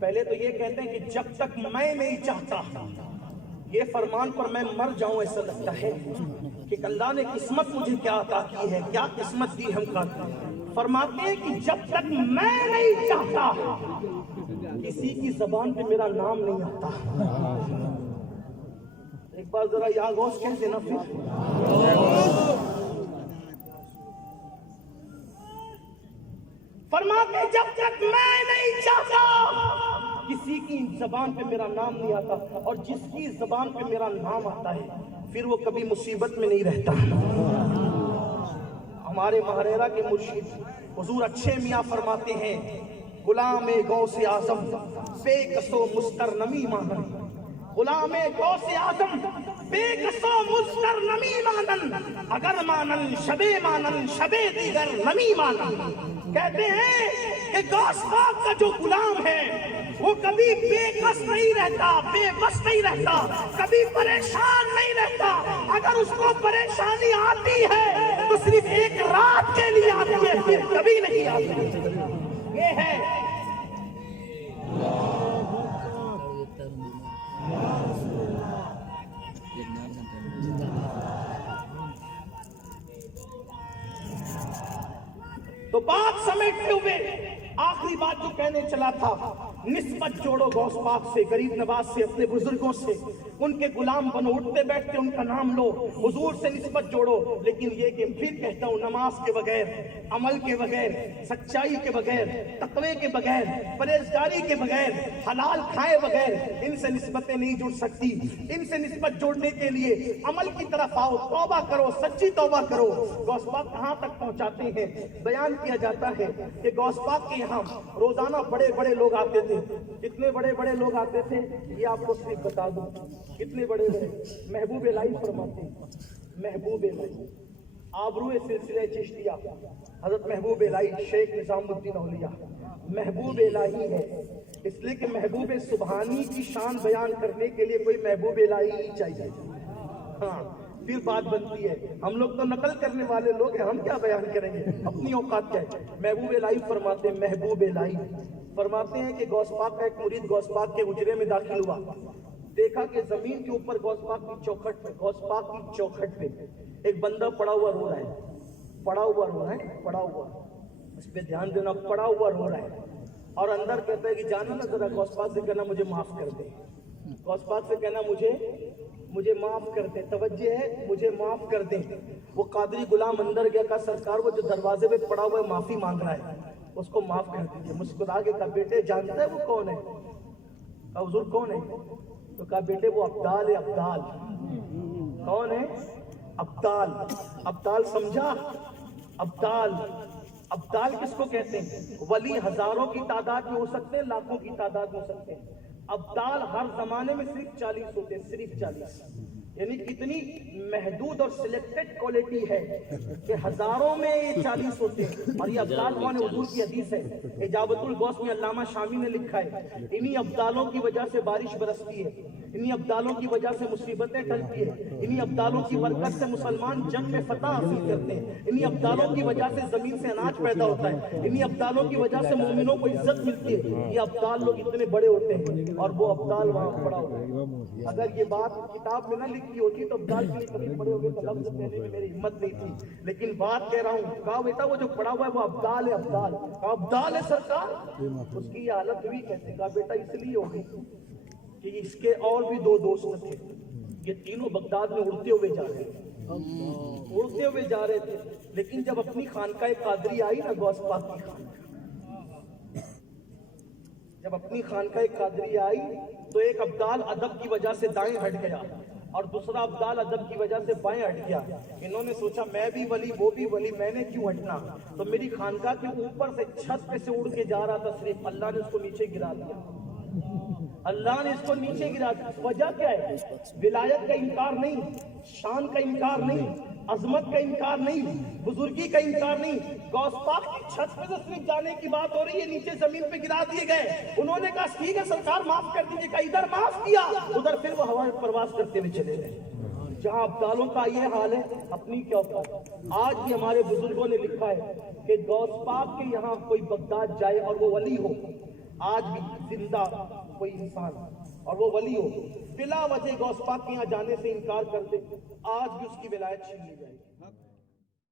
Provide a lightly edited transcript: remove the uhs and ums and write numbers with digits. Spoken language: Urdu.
پہلے تو یہ کہتے ہیں کہ جب تک میں نہیں چاہتا یہ فرمان پر میں مر جاؤں، ایسا لگتا ہے کہ اللہ نے قسمت مجھے کیا عطا کی ہے، کیا قسمت دی ہم کا۔ فرماتے ہیں کہ جب تک میں نہیں چاہتا کسی کی زبان پہ میرا نام نہیں آتا۔ ایک بار ذرا یا غوث کہہ دینا پھر۔ فرماتے ہیں جب تک میں نہیں چاہتا کسی کی زبان پہ میرا نام نہیں آتا، اور جس کی زبان پہ میرا نام آتا ہے پھر وہ کبھی مصیبت میں نہیں رہتا۔ ہمارے مہریرہ کے مرشد حضور اچھے میاں فرماتے ہیں غلام غوث اعظم بے کسو مستر نمی مانن، غلام غوث اعظم بے کسو مستر نمی مانن، اگر مانن شبے مانن شبے دیگر نمی مانن۔ کہتے ہیں کہ غوث پاک کا جو غلام ہے وہ کبھی بے کس نہیں رہتا، بے بس نہیں رہتا، کبھی پریشان نہیں رہتا۔ اگر اس کو پریشانی آتی ہے تو صرف ایک رات کے لیے آتی ہے، پھر کبھی نہیں آتی۔ یہ ہے تو بات سمیٹتے ہوئے آخری بات جو کہنے چلا تھا، نسبت جوڑو غوث پاک سے، غریب نواز سے، اپنے بزرگوں سے، ان کے غلام بنو، اٹھتے بیٹھتے ان کا نام لو، حضور سے نسبت جوڑو۔ لیکن یہ کہ پھر کہتا ہوں، نماز کے بغیر، عمل کے بغیر، سچائی کے بغیر، تقوی کے بغیر، پرہیزگاری کے بغیر، حلال کھائے بغیر ان سے نسبتیں نہیں جڑ سکتی۔ ان سے نسبت جوڑنے کے لیے عمل کی طرف آؤ، توبہ کرو، سچی توبہ کرو۔ غوث پاک کہاں تک پہنچاتے ہیں؟ بیان کیا جاتا ہے کہ غوث پاک کے یہاں روزانہ بڑے بڑے لوگ آتے تھے۔ کتنے بڑے بڑے لوگ آتے تھے یہ آپ کو صرف بتا دوں، کتنے بڑے بڑے۔ محبوب الہی فرماتے ہیں، محبوب الہی آبرو سلسلہ چشتیہ حضرت محبوب الہی شیخ نظام الدین اولیاء محبوب الہی ہے، اس لیے کہ محبوب سبحانی کی شان بیان کرنے کے لیے کوئی محبوب الہی ہی چاہیے۔ ہاں پھر بات بنتی ہے، ہم لوگ تو نقل کرنے والے لوگ ہیں، ہم کیا بیان کریں گے، اپنی اوقات کیا ہے۔ محبوب الہی فرماتے ہیں، محبوب الہی فرماتے ہیں کہ غوث پاک کا ایک مرید غوث پاک کے حجرے میں داخل ہوا، دیکھا کہ زمین کے اوپر غوث پاک کی چوکھٹ پہ، غوث پاک کی چوکھٹ پہ ایک بندہ پڑا ہوا رو رہا ہے، پڑا ہوا رو رہا ہے، پڑا ہوا، اس پہ دھیان دینا، پڑا ہوا رو رہا ہے، اور اندر کہتا ہے کہ جانا نا ذرا غوث پاک سے کہنا مجھے معاف کر دے، غوث پاک سے کہنا مجھے معاف کر دے، توجہ ہے مجھے معاف کر دیں۔ وہ قادری غلام اندر گیا، کہا سرکار وہ جو دروازے پہ پڑا ہوا ہے معافی مانگ رہا ہے، اس کو معاف کر دیجیے۔ مسکرا کے کہا بیٹے جانتا ہے وہ کون ہے؟ کہا حضور کون ہے؟ تو کہا بیٹے وہ ابدال ہے، ابدال۔ کون ہے؟ ابدال۔ ابدال سمجھا؟ ابدال، ابدال کس کو کہتے ہیں؟ ولی ہزاروں کی تعداد میں ہو سکتے ہیں، لاکھوں کی تعداد میں ہو سکتے ہیں، ابدال ہر زمانے میں صرف 40 ہوتے ہیں، صرف 40، یعنی کتنی محدود اور سلیکٹڈ کوالٹی ہے کہ ہزاروں میں یہ 40 ہوتے ہیں۔ اور یہ ابدال کون ہے؟ حضور کی حدیث ہے، اجابت الغوث میں علامہ شامی نے لکھا ہے، انہی ابدالوں کی وجہ سے بارش برستی ہے، انہی ابدالوں کی وجہ سے مصیبتیں ٹلتی ہیں، انہی ابدالوں کی برکت سے مسلمان جنگ میں فتح حاصل کرتے ہیں، انہی ابدالوں کی وجہ سے زمین سے اناج پیدا ہوتا ہے، انہی ابدالوں کی وجہ سے مومنوں کو عزت ملتی ہے۔ یہ ابدال لوگ اتنے بڑے ہوتے ہیں اور وہ ابدال وہاں پڑا ہوتا ہے۔ اگر یہ بات کتاب میں نہ لکھی ہوتی تو ابدال کے لیے کبھی پڑے ہوگے تو لفظ کہنے میں میری ہمت نہیں تھی، لیکن بات کہہ رہا ہوں۔ کہا بیٹا وہ جو پڑا ہوا ہے وہ ابدال ہے، ابدال۔ کہا ابدال ہے سرکار؟ اس کی یہ حالت ہوئی کہتے ہیں؟ کہا بیٹا اس لیے ہوگی کہ اس کے اور بھی 2 دوست تھے، یہ تینوں بغداد میں اڑتے ہوئے جا رہے تھے، اڑتے ہوئے جا رہے تھے، لیکن جب اپنی خانقاہ قادری آئی نا، غوث پاک کی خانقاہ، جب اپنی خانقاہ قادری آئی تو ایک ابدال ادب کی وجہ سے دائیں ہٹ گیا اور دوسرا ابدال ادب کی وجہ سے بائیں ہٹ گیا۔ انہوں نے سوچا میں بھی ولی وہ بھی ولی، میں نے کیوں ہٹنا؟ تو میری خانقاہ کے اوپر سے چھت پہ سے اڑ کے جا رہا تھا، صرف اللہ نے اس کو نیچے گرا دیا، اللہ نے اس کو نیچے گرا دیا۔ وجہ کیا ہے؟ ولایت کا انکار نہیں، شان کا انکار نہیں، عظمت کا انکار نہیں، بزرگی کا انکار نہیں۔ غوث پاک کی چھت پہ سے صرف جانے کی بات ہو رہی ہے، نیچے زمین پہ گرا دیے گئے۔ انہوں نے کہا ٹھیک ہے سرکار معاف کر دیجیے، کہا ادھر معاف کیا، ادھر پھر وہ ہوا میں پرواز کرتے ہوئے چلے گئے۔ جہاں ابدالوں کا یہ حال ہے، اپنی کیا اوقات۔ آج بھی ہمارے بزرگوں نے لکھا ہے کہ غوث پاک کے یہاں کوئی بغداد جائے اور وہ ولی ہو آج بھی زندہ کوئی انسان اور وہ ولی ہو بلا وجہ غوث پاک کے یہاں جانے سے انکار کر دے، آج بھی اس کی ولایت چھین لی جائے گی۔